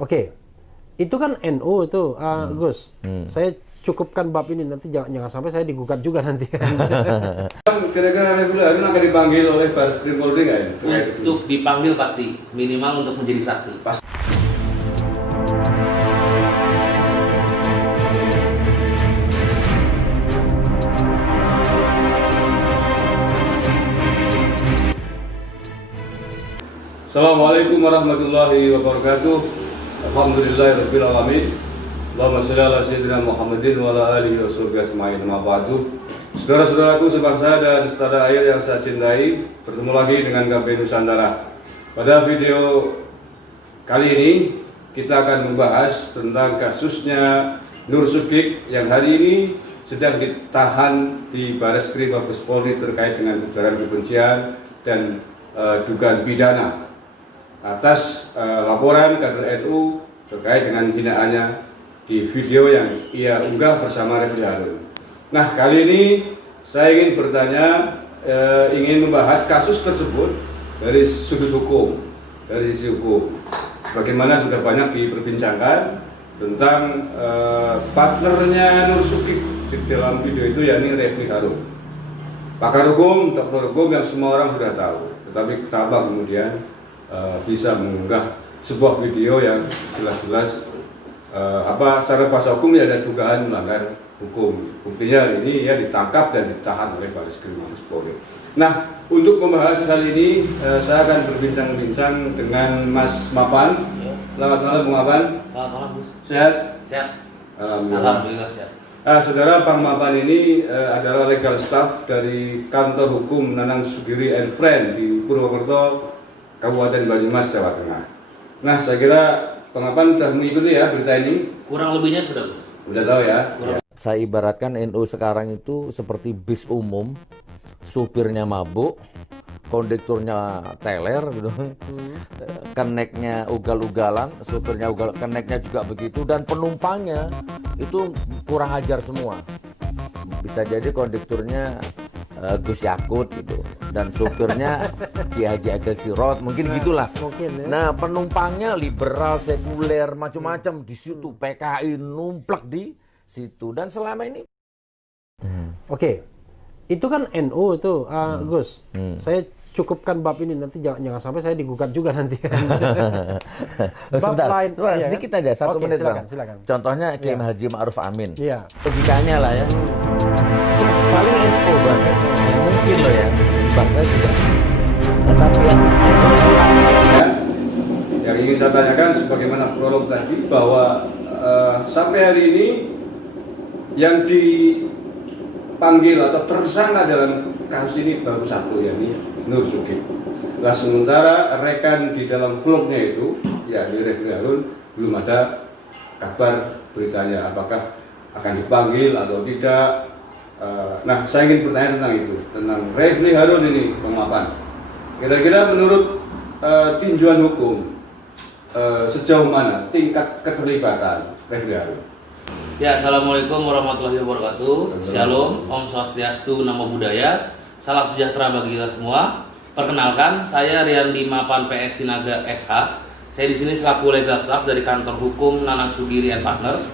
Oke, itu kan NU itu, Gus. Saya cukupkan bab ini, nanti jangan sampai saya digugat juga nanti. Kira-kira Refli Harun akan dipanggil oleh Baris Krim Polri nggak ini? Untuk dipanggil pasti, minimal untuk menjadi saksi. Assalamualaikum warahmatullahi wabarakatuh. Alhamdulillahirabbil alamin. Allahumma shalli ala sayyidina Muhammadin wa ala alihi washabihi ajmain. Amma ba'du. Saudara-saudaraku sebangsa dan setanah air yang saya cintai, bertemu lagi dengan KP Nusantara. Pada video kali ini kita akan membahas tentang kasusnya Nur Sugik yang hari ini sedang ditahan di Baris Krim Mabes Polri terkait dengan ujaran kebencian dan dugaan pidana atas laporan kader NU terkait dengan hinaannya di video yang ia unggah bersama Refli Harun. Nah, kali ini saya ingin bertanya, ingin membahas kasus tersebut dari sudut hukum, dari sisi hukum. Bagaimana sudah banyak diperbincangkan tentang partnernya Nur Sugik di dalam video itu, yakni Refli Harun. Pakar hukum, dokter hukum yang semua orang sudah tahu. Tetapi kenapa kemudian bisa mengunggah sebuah video yang jelas-jelas secara bahasa hukum ya ada dugaan melanggar hukum. Buktinya ini ya ditangkap dan ditahan oleh Baris Krim Mabes Polri. Nah, untuk membahas hal ini saya akan berbincang-bincang dengan Mas Mapan. Selamat malam, Bung Mapan. Selamat malam, Gus. Sehat? Sehat. Alhamdulillah sehat. Saudara, Bang Mapan ini adalah legal staff dari kantor hukum Nanang Sugiri and Friend di Purwokerto, Kabupaten Banyumas, Jawa Tengah. Nah, saya kira Bang Mapan sudah mengikuti ya berita ini? Kurang lebihnya sudah, Gus. Sudah tahu ya? Saya ibaratkan NU sekarang itu seperti bis umum, supirnya mabuk, kondekturnya teler gitu, keneknya ugal-ugalan, supirnya ugal, keneknya juga begitu, dan penumpangnya itu kurang ajar semua. Bisa jadi kondekturnya Gus Yakut gitu, dan supirnya Ki Haji Agil Sirot, mungkin gitulah. Mungkin ya. Nah, penumpangnya liberal, sekuler, macam-macam di situ, PKI numplek di situ, dan selama ini. Oke, itu kan NU itu, Gus. Saya cukupkan bab ini, nanti jangan sampai saya digugat juga nanti. Sebentar, ya, sedikit aja, 1 menit silakan, Bang. silakan. Contohnya Kiai Haji Ma'ruf Amin. Iya. Logikanya lah ya. Paling NU Bang. Ya, mungkin loh ya, bangsa juga. Tetapi yang ingin saya tanyakan sebagaimana prolog tadi bahwa sampai hari ini yang dipanggil atau tersangka dalam kasus ini baru satu, yakni Nur Sugik. Nah, sementara rekan di dalam vlognya itu, yakni Refli Harun, belum ada kabar beritanya apakah akan dipanggil atau tidak. Nah, saya ingin bertanya tentang itu, tentang Refli Harun ini, Bang Mapan. Kira-kira menurut tinjauan hukum, sejauh mana tingkat keterlibatan Refli Harun? Ya, Assalamualaikum warahmatullahi wabarakatuh. Shalom, Om Swastiastu, Namo Buddhaya. Salam sejahtera bagi kita semua. Perkenalkan, saya Riyandi Mapan PS Sinaga SH. Saya di sini selaku legal staff dari kantor hukum Nanang Sugiri and Partners.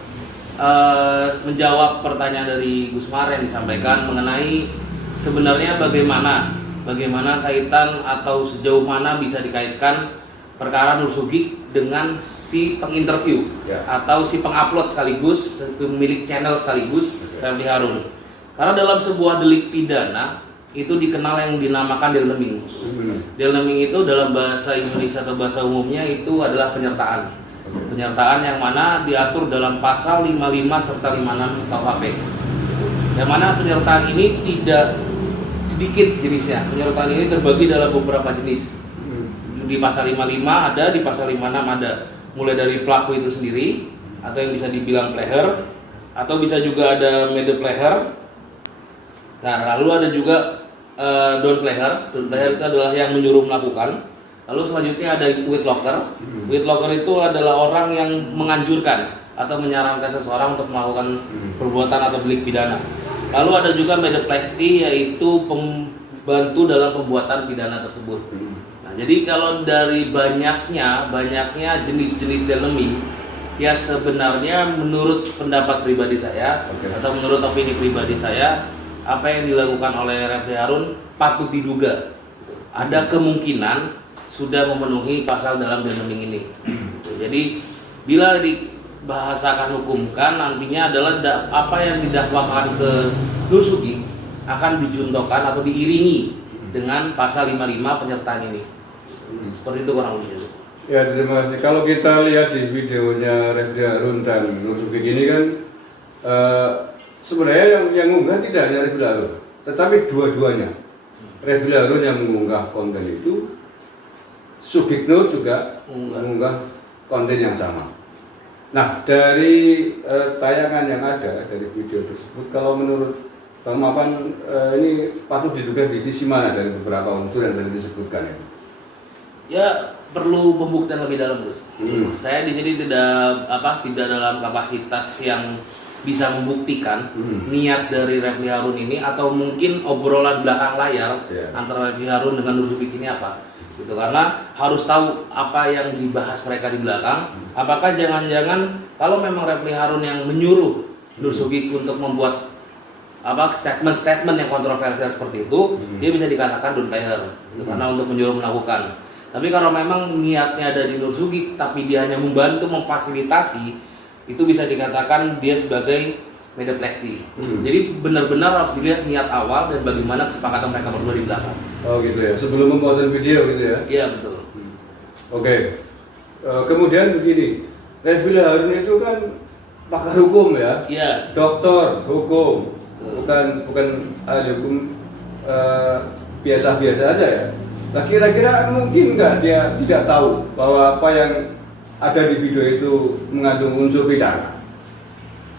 Menjawab pertanyaan dari Gus Mar yang disampaikan mengenai sebenarnya bagaimana kaitan atau sejauh mana bisa dikaitkan perkara Nur Sugik dengan si penginterview atau si pengupload sekaligus, pemilik channel sekaligus, Refli Harun. Karena dalam sebuah delik pidana itu dikenal yang dinamakan delneming. Delneming itu dalam bahasa Indonesia atau bahasa umumnya itu adalah penyertaan. Penyertaan yang mana diatur dalam pasal 55 serta 56 KUHP. Yang mana penyertaan ini tidak sedikit jenisnya. Penyertaan ini terbagi dalam beberapa jenis. Di pasal 55 ada, di pasal 56 ada. Mulai dari pelaku itu sendiri, atau yang bisa dibilang player, atau bisa juga ada made player. Nah, lalu ada juga down player. Down player itu adalah yang menyuruh melakukan. Lalu selanjutnya ada witlocker. Witlocker itu adalah orang yang menganjurkan atau menyarankan seseorang untuk melakukan perbuatan atau delik pidana. Lalu ada juga made plekti, yaitu pembantu dalam perbuatan pidana tersebut. Nah, jadi kalau dari banyaknya jenis-jenis deleming, ya sebenarnya menurut pendapat pribadi saya atau menurut opini pribadi saya, apa yang dilakukan oleh Refli Harun patut diduga ada kemungkinan sudah memenuhi pasal dalam deleming ini. Jadi bila dibahasakan hukumkan, nantinya adalah apa yang didakwakan ke Nur Sugi akan dijuntokan atau diiringi dengan pasal 55 penyertaan ini. Seperti itu kurang lebih. Ya, terima kasih. Kalau kita lihat di videonya Refli Harun dan Nur Sugi ini kan sebenarnya yang mengunggah tidak hanya Refli Harun, tetapi dua-duanya. Refli Harun yang mengunggah konten itu, Sugikno juga mengunggah konten yang sama. Nah, dari tayangan yang ada dari video tersebut, kalau menurut Bang Mapan, ini patut diduga di sisi mana dari beberapa unsur yang tadi disebutkan ini? Ya, perlu pembuktian lebih dalam, Gus. Saya di sini tidak dalam kapasitas yang bisa membuktikan niat dari Refli Harun ini, atau mungkin obrolan belakang layar antara Refli Harun dengan Nur Sugi ini apa. Gitu, karena harus tahu apa yang dibahas mereka di belakang. Apakah jangan-jangan kalau memang Refli Harun yang menyuruh Nur Sugi untuk membuat statement-statement yang kontroversial seperti itu, dia bisa dikatakan downplayer, karena untuk menyuruh melakukan. Tapi kalau memang niatnya ada di Nur Sugi, tapi dia hanya membantu memfasilitasi, itu bisa dikatakan dia sebagai media plekti. Jadi benar-benar harus dilihat niat awal dan bagaimana kesepakatan mereka berdua di belakang. Oh gitu ya, sebelum pembuatan video gitu ya? Iya betul. Oke. Kemudian begini, Refli Harun itu kan pakar hukum ya? Iya. Doktor hukum, bukan ahli hukum biasa-biasa aja ya. Nah, kira-kira mungkin nggak dia tidak tahu bahwa apa yang ada di video itu mengandung unsur pidana?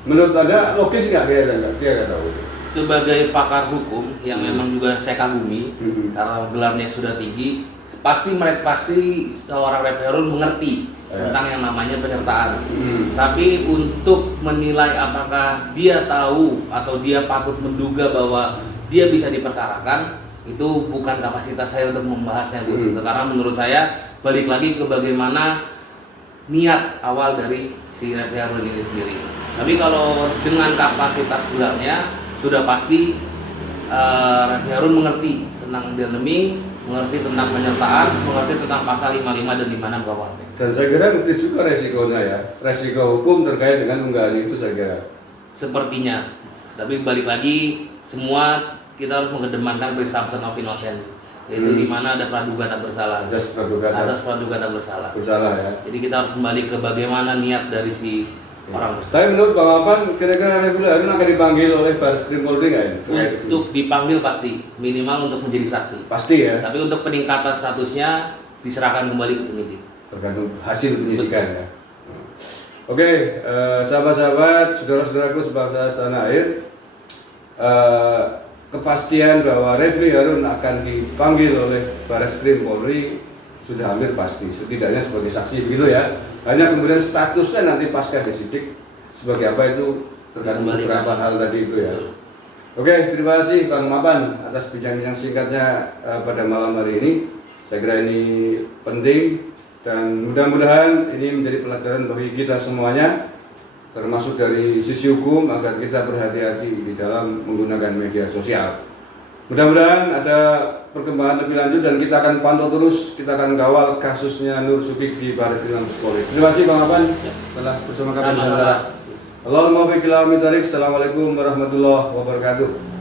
Menurut Anda logis nggak dia nggak tahu? Sebagai pakar hukum yang memang juga saya kagumi, karena gelarnya sudah tinggi, pasti seorang Refli Harun mengerti tentang yang namanya penyertaan. Tapi untuk menilai apakah dia tahu atau dia patut menduga bahwa dia bisa diperkarakan, itu bukan kapasitas saya untuk membahasnya, Bu. Karena menurut saya balik lagi ke bagaimana niat awal dari si Refli Harun ini sendiri. Tapi kalau dengan kapasitas gelarnya, sudah pasti Refli Harun mengerti tentang deleming, mengerti tentang penyertaan, mengerti tentang pasal 55 dan 56 KUHP. Dan saya kira itu juga resikonya ya, resiko hukum terkait dengan unggahan itu saya kira. Sepertinya. Tapi balik lagi, semua kita harus mengedepankan presumption of innocence, yaitu di mana ada praduga tak bersalah. Atas praduga tak bersalah. Bersalah ya. Jadi kita harus kembali ke bagaimana niat dari si orang bersalah. Tapi menurut Bang Mapan, kira-kira Refli Harun akan dipanggil oleh Barreskrim Polri nggak ini? Untuk dipanggil pasti, minimal untuk menjadi saksi. Pasti ya. Tapi untuk peningkatan statusnya diserahkan kembali ke penyidik. Tergantung hasil penyidikan ya. Oke, sahabat-sahabat, saudara-saudaraku sebangsa setanah air, kepastian bahwa Refli Harun akan dipanggil oleh Barreskrim Polri sudah hampir pasti, setidaknya sebagai saksi begitu ya. Hanya kemudian statusnya nanti pasca disidik sebagai apa itu tergantung beberapa hal tadi itu ya. Oke, terima kasih Bang Mapan atas bincang-bincang singkatnya pada malam hari ini. Saya kira ini penting dan mudah-mudahan ini menjadi pelajaran bagi kita semuanya, termasuk dari sisi hukum, agar kita berhati-hati di dalam menggunakan media sosial. Mudah-mudahan ada perkembangan lebih lanjut dan kita akan pantau terus, kita akan kawal kasusnya Nur Sugi di Barreskrim Polri. Terima kasih Bang Mapan telah bersama kami. Assalamualaikum warahmatullahi wabarakatuh.